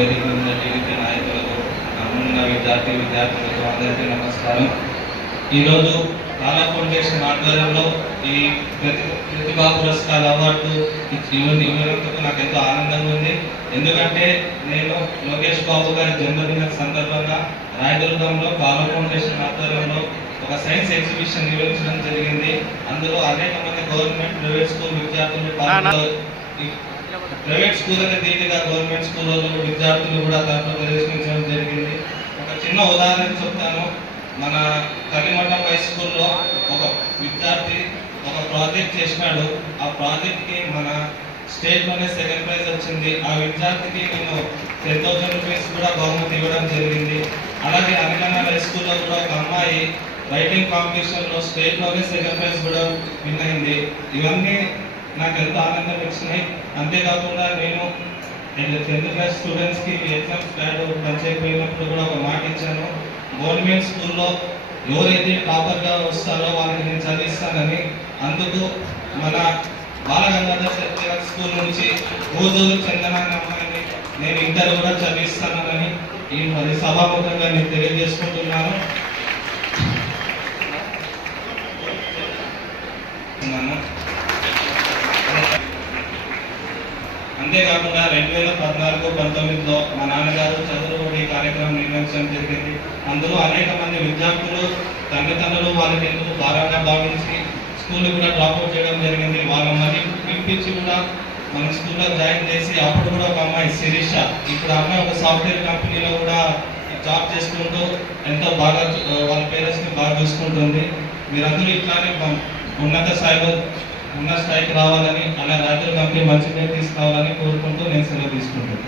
వేదిక మీద టీడీపీ నాయకులకు, ఉన్న విద్యార్థులకు అందరికీ నమస్కారం. ఈరోజు కాలా ఫౌండేషన్ ఆధ్వర్యంలో ఈ ప్రతిభా పురస్కార్ అవార్డు ఇవ్వడంతో నాకు ఎంతో ఆనందంగా ఉంది. ఎందుకంటే నేను లోకేష్ బాబు గారి జన్మదిన సందర్భంగా రాయదుర్గంలో కాలా ఫౌండేషన్ ఆధ్వర్యంలో ఒక సైన్స్ ఎగ్జిబిషన్ నిర్వహించడం జరిగింది. అందులో అనేక మంది గవర్నమెంట్ ప్రైవేట్ స్కూల్ విద్యార్థులు ప్రైవేట్ స్కూళ్ళకి ధీటుగా గవర్నమెంట్ స్కూల్లో విద్యార్థులు కూడా దాంట్లో ప్రదర్శించడం జరిగింది. ఒక చిన్న ఉదాహరణ చెప్తాను. మన కలిమఠం హై స్కూల్లో ఒక విద్యార్థి ఒక ప్రాజెక్ట్ చేసినాడు. ఆ ప్రాజెక్ట్కి మన స్టేట్లోనే సెకండ్ ప్రైజ్ వచ్చింది. ఆ విద్యార్థికి నేను 10,000 రూపీస్ కూడా బహుమతి ఇవ్వడం జరిగింది. అలాగే అనగనగర్ హై స్కూల్లో కూడా ఒక అమ్మాయి రైటింగ్ కాంపిటీషన్లో స్టేట్లోనే సెకండ్ ప్రైజ్ కూడా విన్ అయింది. ఇవన్నీ నాకు ఎంతో ఆనందం ఇచ్చినాయి. అంతేకాకుండా నేను 10th క్లాస్ స్టూడెంట్స్కి ఎగ్జామ్స్ ప్యాడ్ పనిచేయకపోయినప్పుడు కూడా ఒక మాట ఇచ్చాను. గవర్నమెంట్ స్కూల్లో ఎవరైతే టాపర్గా వస్తారో వాళ్ళకి నేను చదివిస్తానని. అందుకు మన బాలగంగాధర్ తిలక్ స్కూల్ నుంచి రోజులు చందన అమ్మాయిని నేను ఇంటర్ కూడా చదివిస్తానని ఈ సభాముఖంగా నేను తెలియజేసుకుంటున్నాను. అంతేకాకుండా 2014-19లో మా నాన్నగారు చదువుబడి కార్యక్రమం నిర్వహించడం జరిగింది. అందులో అనేక మంది విద్యార్థులు తల్లిదండ్రులు వాళ్ళకి ఎందుకు భారంగా భావించి స్కూల్ కూడా డ్రాప్అవుట్ చేయడం జరిగింది. వాళ్ళ మనీ పిలిపించి కూడా మన స్కూల్లో జాయిన్ చేసి అప్పుడు కూడా ఒక అమ్మాయి శిరీష, ఇప్పుడు అమ్మాయి ఒక సాఫ్ట్వేర్ కంపెనీలో కూడా జాబ్ చేసుకుంటూ ఎంతో బాగా వాళ్ళ పేరెంట్స్ని బాగా చూసుకుంటుంది. మీరందరూ ఇట్లానే ఉన్నత స్థాయికి రావాలని, అలా రాత్రి కంపెనీ మంచి పేరు తీసుకురావాలని కోరుకుంటూ నేను సెలవు తీసుకుంటాను.